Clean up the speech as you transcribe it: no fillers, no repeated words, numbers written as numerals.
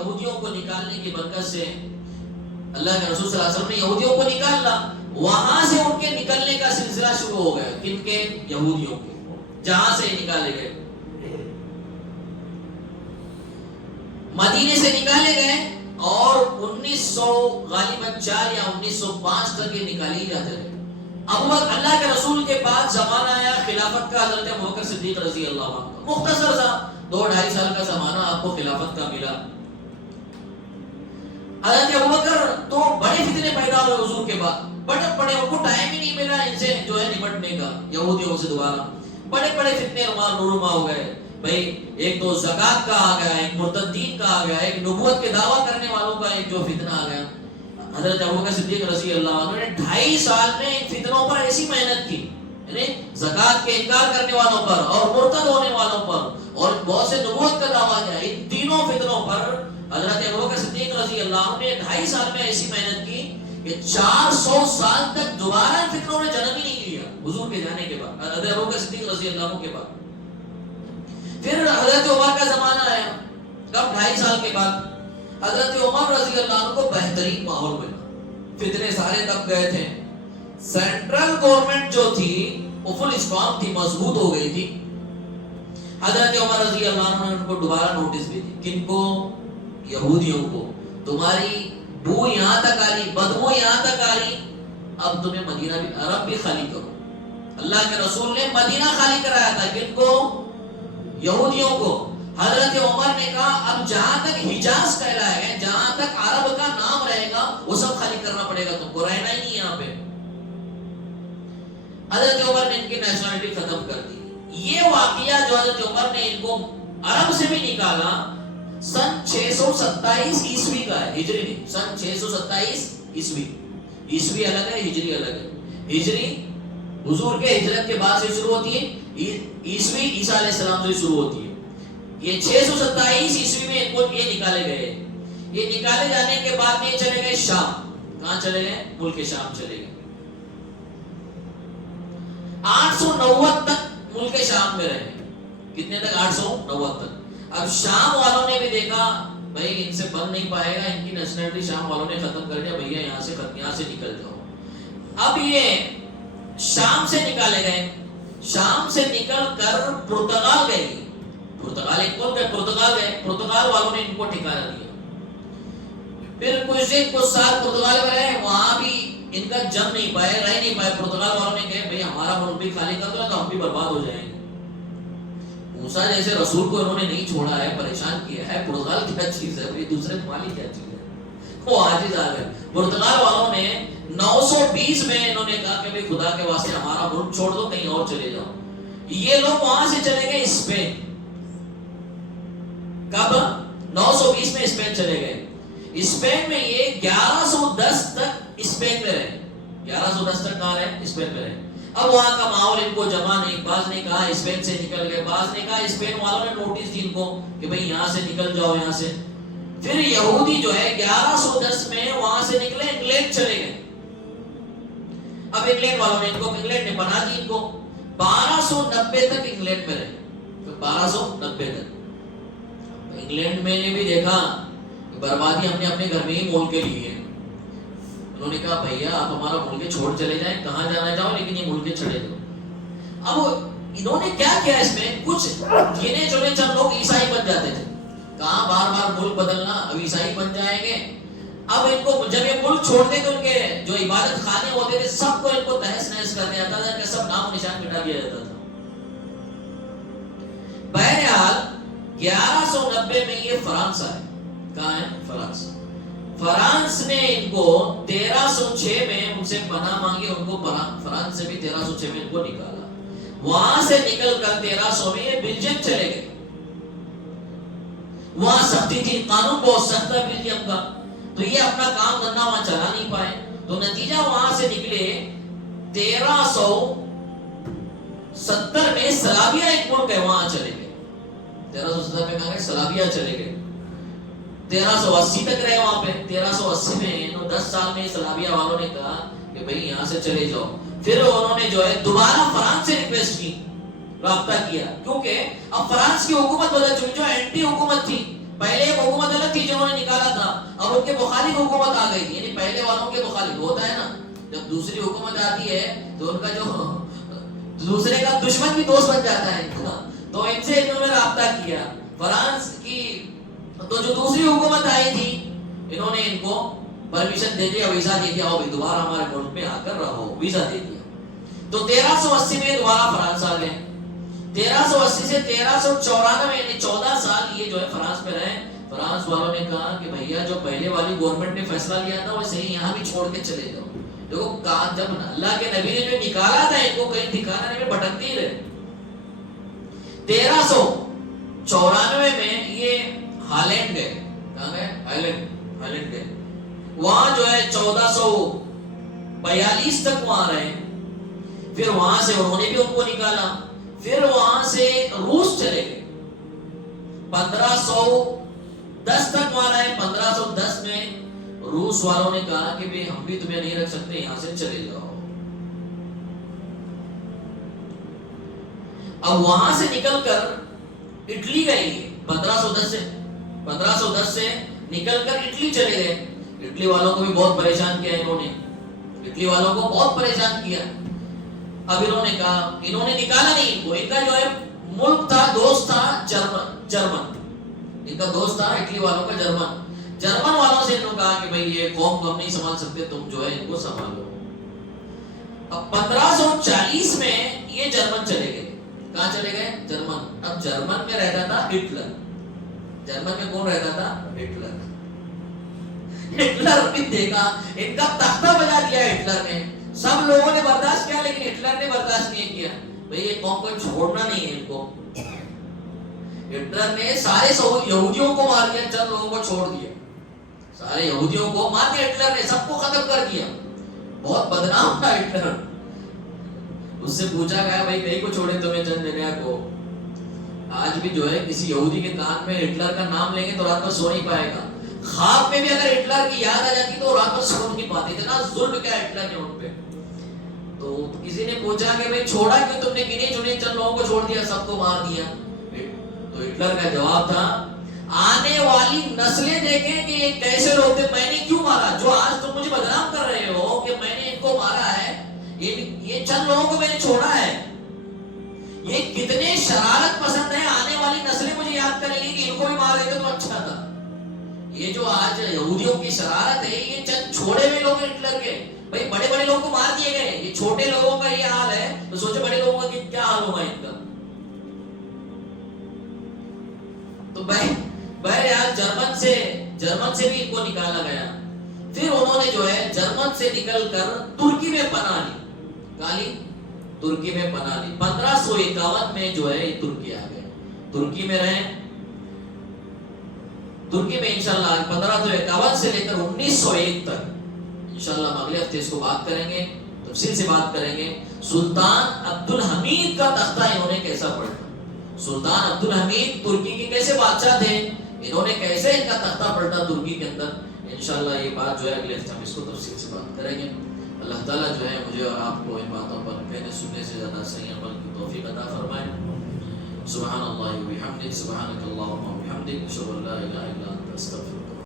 یہودیوں کو نکالنے کی برکت سے اللہ کے رسول صلی اللہ علیہ وسلم نے یہودیوں کو نکالا، وہاں سے ان کے نکلنے کا سلسلہ شروع ہو گیا. کن کے؟ یہودیوں کے. جہاں سے نکالے گئے، مدینے سے نکالے گئے، اور 1900 غالباً 4 یا 1905 تک یہ نکالی جاتے رہے. اب وقت اللہ کے رسول کے بعد زمانہ آیا خلافت کا، حضرت ابوبکر صدیق رضی اللہ عنہ. مختصر سا 2-2.5 سال کا زمانہ آپ کو خلافت کا ملا. حضرت ابوبکر تو بڑے فتنے پیدا ہوئے حضور کے بعد، بڑے ان کو ٹائم ہی نہیں ملا ان سے جو ہے نمٹنے کا، یہودیوں سے دوبارہ بڑے فتنے رونما ہو گئے. بھائی ایک تو زکات کا آ گیا، ایک مرتدین کا آ گیا، ایک نبوت کے دعویٰ کرنے والوں کا ایک جو فتنہ آ گیا. حضرت ابوبکر صدیق رضی اللہ عنہ نے 2.5 سال میں ان فتنوں پر ایسی محنت کی، یعنی زکات کے انکار کرنے والوں پر اور مرتد ہونے والوں پر اور بہت سے نبوت کا دعویٰ کیا، ان تینوں فتنوں پر حضرت ابوبکر صدیق رضی اللہ عنہ نے 2.5 سال میں ایسی محنت کی کہ 400 سال تک دوبارہ فتنوں نے جنم ہی نہیں لیا حضور کے جانے کے بعد، حضرت ابوبکر صدیق رضی اللہ عنہ کے بعد. پھر حضرت عمر کا زمانہ آیا، کب 2.5 سال کے بعد حضرت عمر رضی اللہ عنہ کو بہترین ماحول ملا، فتنے سارے دب گئے تھے. سینٹرل گورنمنٹ جو تھی وہ فل اسٹرانگ تھی، مضبوط ہو گئی تھی. حضرت عمر رضی اللہ عنہ نے ان کو دوبارہ نوٹس بھی دی. کن کو؟ یہودیوں کو. تمہاری بو یہاں تک آ رہی، بدبو یہاں تک آ رہی، اب تمہیں مدینہ بھی، عرب بھی خالی کرو. اللہ کے رسول نے مدینہ خالی کرایا تھا. کن کو؟ یہودیوں کو. حضرت عمر نے کہا اب جہاں تک حجاز کہلائے گا، جہاں تک عرب کا نام رہے گا وہ سب خالی کرنا پڑے گا، تم کو رہنا ہی نہیں یہاں پہ. حضرت عمر نے ان کی نیشنلٹی ختم کر دی. یہ واقعہ جو حضرت عمر نے ان کو عرب سے بھی نکالا سن 627 عیسوی کا ہے، ہجری نہیں، سن 627 عیسوی. عیسوی الگ ہے، ہجری الگ ہے. ہجری حضور کے ہجرت کے بعد سے شروع ہوتی ہے، عیسوی عیسیٰ علیہ السلام سے شروع ہوتی ہے. یہ 627 عیسوی میں ان کو یہ نکالے گئے. یہ نکالے جانے کے بعد یہ چلے گئے شام. کہاں چلے گئے؟ ملک شام چلے گئے. 890 تک ملک شام میں رہے. کتنے تک؟ 890 تک. اب شام والوں نے بھی دیکھا بھائی ان سے بن نہیں پائے گا، ان کی نیشنلٹی شام والوں نے ختم کر دیا، بھیا یہاں سے نکل جاؤ. اب یہ شام سے نکالے گئے. شام سے نکل کر پرتگال گئے. پرتگال ایک ملک ہے، پرتگال گئے. پرتگال والوں نے ان کو ٹھکانہ دیا. پھر کچھ سال پرتگال میں رہے، وہاں بھی ان کا جم نہیں پائے، رہ نہیں پائے. پرتگال والوں نے کہا بھئی ہمارا ملک بھی خالی کر دو تو ہم بھی برباد ہو جائیں گے. موسیٰ جیسے رسول کو انہوں نے نہیں چھوڑا ہے، پریشان کیا ہے. پرتگال کیا چیز ہے بھئی، دوسرے ممالک کیا چیز ہے؟ وہ عاجز آ گئے. پرتگال والوں نے 920 میں انہوں نے کہا کہ بھئی خدا کے واسطے ہمارا ملک چھوڑ دو، کہیں اور چلے جاؤ. یہ لوگ وہاں سے چلے گئے اسپین. کب؟ 920 میں اسپین چلے گئے. اسپین میں یہ 1110 تک اسپین میں رہے. 1110 تک کہاں رہے؟ اسپین میں رہے. اب وہاں کا ماحول ان کو جمع نہیں. بعض نے کہا اسپین سے نکل گئے، بعض نے کہا اسپین والوں نے نوٹس دی ان کو کہ بھئی یہاں سے نکل جاؤ یہاں سے. پھر یہودی جو ہے 1110 میں وہاں سے نکلے، انگلینڈ چلے گئے. اب انگلینڈ والوں نے ان کو، انگلینڈ نے بنا دی ان کو. 1290 تک انگلینڈ میں رہے. 1290 تک انگلینڈ میں نے بھی دیکھا بربادی ہم نے اپنے گھر میں ہی مول کے لیے. انہوں نے کہا بھیا آپ ہمارا ملک چھوڑ چلے جائیں، کہاں جانا چاہو لیکن یہ ملک چھڑے دو. اب انہوں نے کیا کیا اس میں، کچھ گنے چنے چند لوگ عیسائی بن جاتے تھے. کہاں بار بار ملک بدلنا، اب عیسائی بن جائیں گے. اب ان کو جب یہ ملک چھوڑتے تو ان کے جو عبادت خانے ہوتے تھے سب کو ان کو تہس نہس کر دیا جاتا تھا کہ سب نام و نشان مٹا دیا جاتا تھا. بہرحال 1190 میں یہ فرانس آئے. کہاں ہے؟ فرانس. فرانس نے ان کو 1306 میں ان سے پناہ مانگی. ان کو فرانس سے بھی 1306 میں ان کو نکالا. وہاں سے نکل کر 1300 میں یہ بیلجیم چلے گئے. وہاں سختی تھی، قانون بہت سخت ہے بیلجیم کا، تو یہ اپنا کام دھندا وہاں چلا نہیں پائے. تو نتیجہ وہاں سے نکلے 1370 میں سلابیا ایک ملک ہے وہاں چلے گئے. 1370 میں کہاں گئے؟ سلابیا چلے گئے. 1380 تک رہے وہاں پہ. 1380 میں 10 سال میں سلابیا والوں نے کہا کہ بھئی یہاں سے چلے جاؤ. پھر انہوں نے جو ہے دوبارہ فرانس سے ریکویسٹ کی، رابطہ کیا، کیونکہ اب فرانس کی حکومت بدل چکی جو اینٹی حکومت تھی. پہلے ایک حکومت الگ تھی جنہوں نے نکالا تھا، اب ان کے مخالف حکومت آ گئی تھی، یعنی پہلے والوں کے مخالف ہوتا ہے نا، جب دوسری حکومت آتی ہے تو ان کا جو دوسرے کا دشمن بھی دوست بن جاتا ہے ان کا، تو ان سے انہوں نے رابطہ کیا فرانس کی، تو جو دوسری حکومت آئی تھی انہوں نے ان کو پرمیشن دے دیا، ویزا دے دیا، اور دوبارہ ہمارے ملک میں آ کر رہو، ویزا دے دیا۔ تو 1380 میں دوبارہ فرانس آ گئے، 1380 سے 1394 یعنی 14 سال یہ جو ہے فرانس میں رہے۔ فرانس والوں نے کہا کہ بھیا جو پہلے والی گورنمنٹ نے فیصلہ لیا تھا ویسے ہی یہاں بھی چھوڑ کے چلے جاؤ، دیکھو جب اللہ کے نبی نے جو نکالا تھا ان کو کہیں ٹھکانا نہیں، بھٹکتے ہی رہے۔ 1394 میں یہ ہالینڈ گئے، کہاں گئے؟ ہالینڈ گئے، وہاں جو ہے 1442 تک وہاں رہے، پھر وہاں سے انہوں نے بھی ان کو نکالا، پھر وہاں سے روس چلے گئے، 1510 تک وہاں رہے۔ 1510 میں روس والوں نے کہا کہ بھی ہم بھی تمہیں نہیں رکھ سکتے، یہاں سے چلے جاؤ۔ اب وہاں سے نکل کر اٹلی گئے، 1510 سے نکل کر اٹلی چلے گئے۔ اٹلی والوں کو بھی بہت پریشان کیا انہوں نے، اٹلی والوں کو بہت پریشان کیا۔ اب انہوں نے کہا، انہوں نے نکالا نہیں ان کو، ان کا جو ہے ملک تھا، دوست تھا جرمن، ان کا دوست تھا اٹلی والوں کا جرمن والوں سے انہوں نے کہا کہ بھئی یہ قوم کو ہم نہیں سنبھال سکتے، تم جو ہے ان کو سنبھالو۔ اب 1540 میں یہ جرمن چلے گئے، کہاں چلے گئے؟ جرمن۔ اب جرمن میں رہتا تھا ہٹلر، جرمن میں کون رہتا تھا؟ ہٹلر نے دیکھا ان کا تختہ بجا دیا ہٹلر نے، سب لوگوں نے برداشت کیا لیکن ہٹلر نے برداشت نہیں کیا، بھئی یہ قوم کو چھوڑنا نہیں ہے ان کو۔ ہٹلر نے سارے یہودیوں کو مار دیا، چند لوگوں کو چھوڑ دیا، سارے یہودیوں کو مار دیا ہٹلر نے، سب کو ختم کر دیا، بہت بدنام تھا ہٹلر۔ اس سے پوچھا گیا بھئی کہیں کو چھوڑے تمہیں چند جگہ کو؟ آج بھی جو ہے کسی یہودی کے کان میں ہٹلر کا نام لیں گے تو رات میں سو نہیں پائے گا، خواب میں بھی اگر ہٹلر کی یاد آ جاتی تو رات میں سو نہیں پاتے، اتنا ظلم کیا ہٹلر نے ان پہ۔ تو کسی نے پوچھا کہ بھئی چھوڑا کیوں تم نے، گنے چنے چند لوگوں کو چھوڑ دیا، سب کو مار دیا؟ تو ہٹلر کا جواب تھا، آنے والی نسلیں دیکھیں کہ یہ کیسے لوگ تھے، میں نے کیوں مارا، جو آج تم مجھے بدنام کر رہے ہو کہ میں نے ان کو مارا ہے، یہ چند لوگوں کو میں نے چھوڑا ہے، یہ کتنے شرارت پسند ہیں، آنے والی نسلیں مجھے یاد کریں گی کہ ان کو بھی مار دیتے تو اچھا تھا۔ یہ جو آج یہودیوں کی شرارت ہے، یہ چند چھوڑے ہوئے لوگ ہٹلر کے، بھئی بڑے بڑے لوگوں کو مار دیے گئے، یہ چھوٹے لوگوں کا یہ حال ہے، تو سوچے بڑے لوگوں کا کیا حال ہوگا ان کا۔ تو بہرحال جرمن سے بھی ان کو نکالا گیا، پھر انہوں نے جو ہے جرمن سے نکل کر ترکی میں پناہ لی، ترکی میں پناہ لی۔ 1551 میں جو ہے یہ ترکی آ گئے، ترکی میں رہے، ترکی میں انشاءاللہ 1551 سے لے کر 1901 تک انشاءاللہ ہم اگلے ہفتے اس کو بات کریں گے، تفصیل سے بات کریں گے۔ سلطان عبدالحمید کا تختہ انہوں نے کیسا پلٹا، سلطان عبدالحمید ترکی کے کیسے بادشاہ تھے، انہوں نے کیسے ان کا تختہ پلٹا ترکی کے اندر، انشاءاللہ یہ بات جو ہے اگلے ہفتے ہم اس کو تفصیل سے بات کریں گے۔ اللہ تعالیٰ جو ہے مجھے اور آپ کو ان باتوں پر کہنے سننے سے زیادہ صحیح عمل کی توفیق عطا فرمائے۔ سبحان اللہ و بحمدہ، سبحانک اللہم و بحمدک، اشہد ان لا الہ الا انت، استغفرک۔